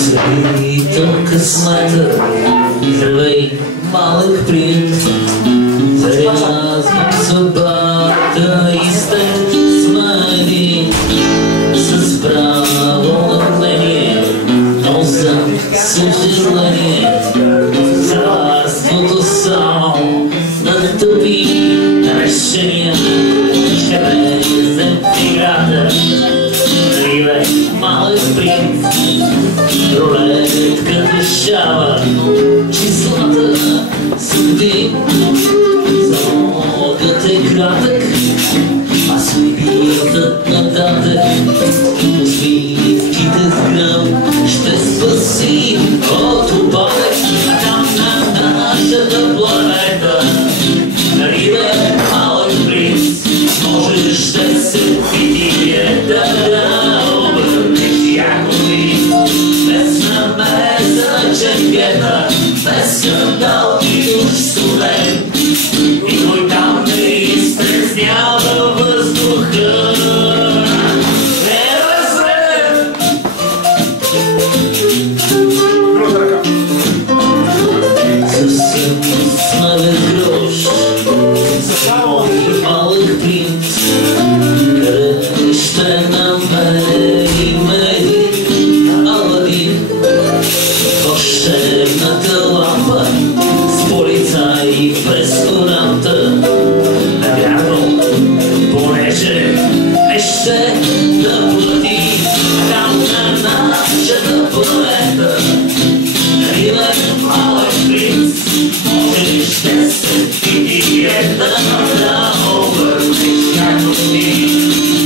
Світом космета, живий малих принц, зав'язав собака і стать смайлі, со справа на мені, носа сужелені, царство то сам, на тобі рішення, через імміграта, живий малих принц. Рулетка трещава, числата судьбы, залогатый краток, а свободят нататок, усмивки грамм, что спаси от упадок, а там на наша планета, рыбы малый принц, можешь дать себе да-да, обернись якобы. Czerwiena, bez skandału już słuchaj i mój dawny stresniał do wzducha. Smały grosz, małych princ, resztę na mnie i potrzebna ta lampa z policaj preskuraanta na wiarą poleży jeszcze doplati tam na nasze planeta ile mały princ możesz też i jedna na obernych jakobni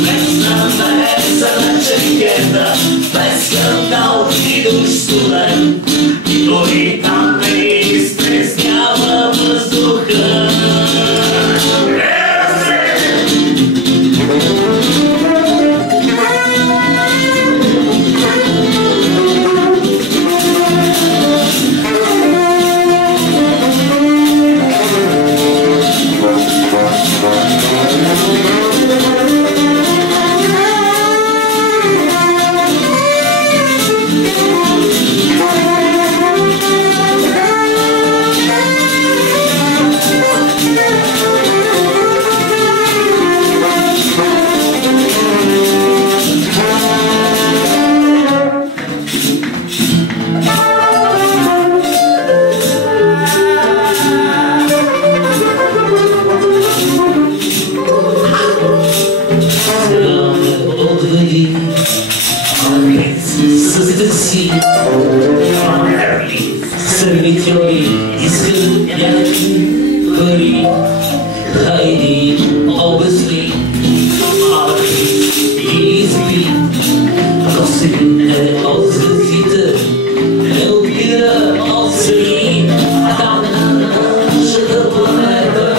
bez czerwiena bez skandału i dusz student Твои камни стеснява въздуха. Сервитьори искат някакви пари, хайди, обясни, малки и изби, ако се не от звездите, не обира от сами, а там на нашата планета,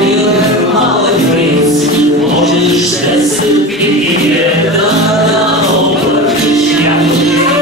милен малък принц, можеш да се пие да обърнеш някой.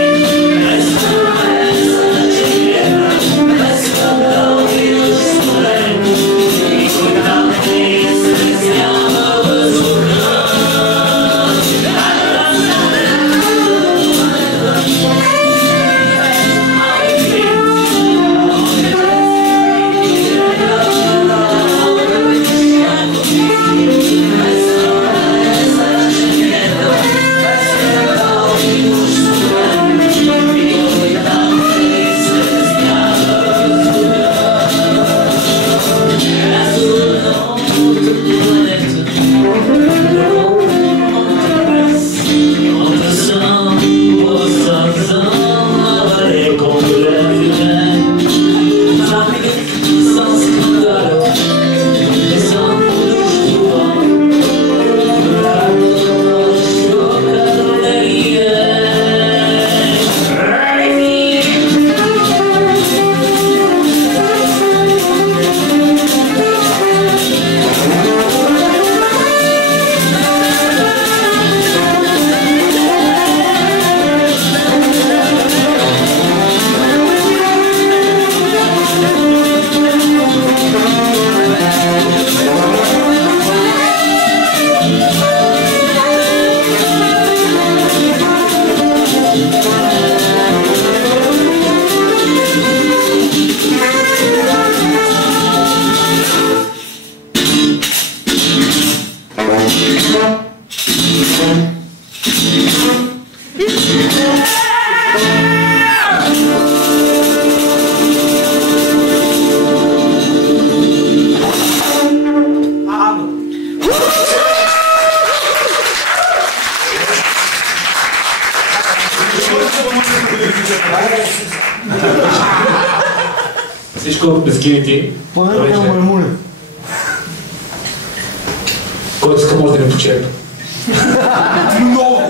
Всичко без гените. Планета на маймуни. Който иска може да ме почерпи. Много!